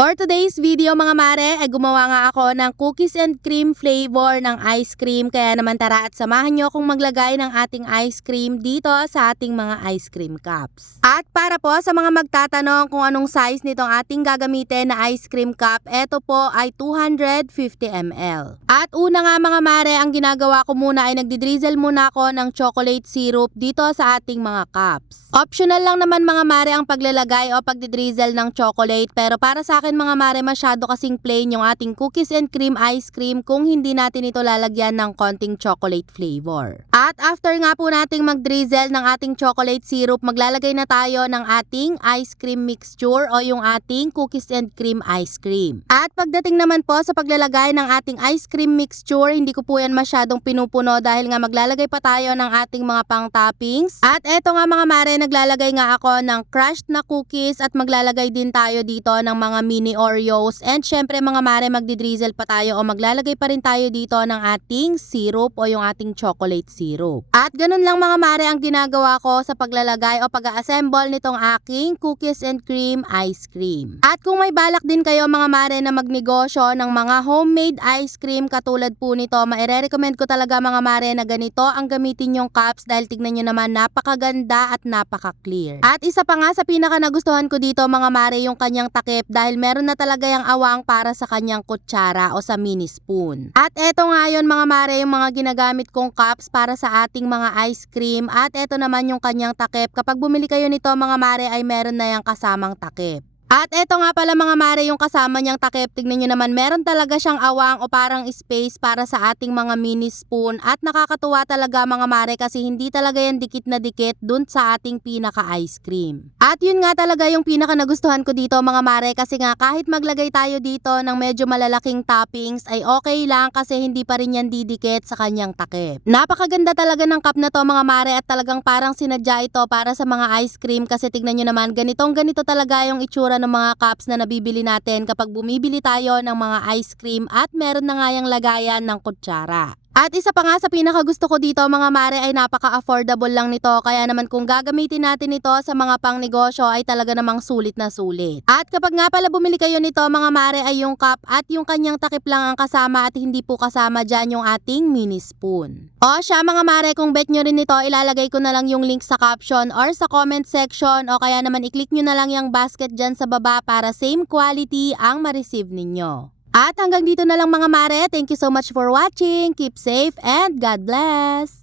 For today's video mga mare, ay gumawa nga ako ng cookies and cream flavor ng ice cream. Kaya naman tara at samahan nyo akong maglagay ng ating ice cream dito sa ating mga ice cream cups. At para po sa mga magtatanong kung anong size nitong ating gagamitin na ice cream cup, eto po ay 250 ml. At una nga mga mare, ang ginagawa ko muna ay nagdidrizzle muna ako ng chocolate syrup dito sa ating mga cups. Optional lang naman mga mare ang paglalagay o pagdidrizzle ng chocolate, pero para sa akin mga mare, masyado kasing plain yung ating cookies and cream ice cream kung hindi natin ito lalagyan ng konting chocolate flavor. At after nga po nating mag-drizzle ng ating chocolate syrup, maglalagay na tayo ng ating ice cream mixture o yung ating cookies and cream ice cream. At pagdating naman po sa paglalagay ng ating ice cream mixture, hindi ko po yan masyadong pinupuno dahil nga maglalagay pa tayo ng ating mga pang toppings. At eto nga mga mare, naglalagay nga ako ng crushed na cookies at maglalagay din tayo dito ng mga mini Oreos, and syempre mga mare, magdidrizzle pa tayo o maglalagay pa rin tayo dito ng ating syrup o yung ating chocolate syrup. At ganun lang mga mare ang ginagawa ko sa paglalagay o pag-assemble nitong aking cookies and cream ice cream. At kung may balak din kayo mga mare na magnegosyo ng mga homemade ice cream katulad po nito, maire-recommend ko talaga mga mare na ganito ang gamitin yung cups dahil tignan nyo naman, napakaganda at napaka-clear. At isa pa nga sa pinaka nagustuhan ko dito mga mare, yung kanyang takip, dahil meron na talaga yung awang para sa kanyang kutsara o sa mini spoon. At eto nga yun mga mare, yung mga ginagamit kong cups para sa ating mga ice cream. At eto naman yung kanyang takip. Kapag bumili kayo nito mga mare, ay meron na yung kasamang takip. At eto nga pala mga mare, yung kasama niyang takip, tignan nyo naman, meron talaga siyang awang o parang space para sa ating mga mini spoon. At nakakatuwa talaga mga mare kasi hindi talaga yan dikit na dikit dun sa ating pinaka ice cream. At yun nga talaga yung pinaka nagustuhan ko dito mga mare, kasi nga kahit maglagay tayo dito ng medyo malalaking toppings ay okay lang kasi hindi pa rin yan didikit sa kanyang takip. Napakaganda talaga ng cup na to mga mare, at talagang parang sinadya ito para sa mga ice cream kasi tignan nyo naman, ganito talaga yung itsura ng mga cups na nabibili natin kapag bumibili tayo ng mga ice cream, at meron na nga yung lagayan ng kutsara. At isa pa nga sa pinaka gusto ko dito mga mare ay napaka-affordable lang nito, kaya naman kung gagamitin natin ito sa mga pang negosyo ay talaga namang sulit na sulit. At kapag nga pala bumili kayo nito mga mare ay yung cup at yung kanyang takip lang ang kasama at hindi po kasama dyan yung ating mini spoon. O siya mga mare, kung bet nyo rin nito, ilalagay ko na lang yung link sa caption or sa comment section, o kaya naman i-click nyo na lang yung basket dyan sa baba para same quality ang ma-receive ninyo. At hanggang dito na lang mga mare. Thank you so much for watching. Keep safe and God bless!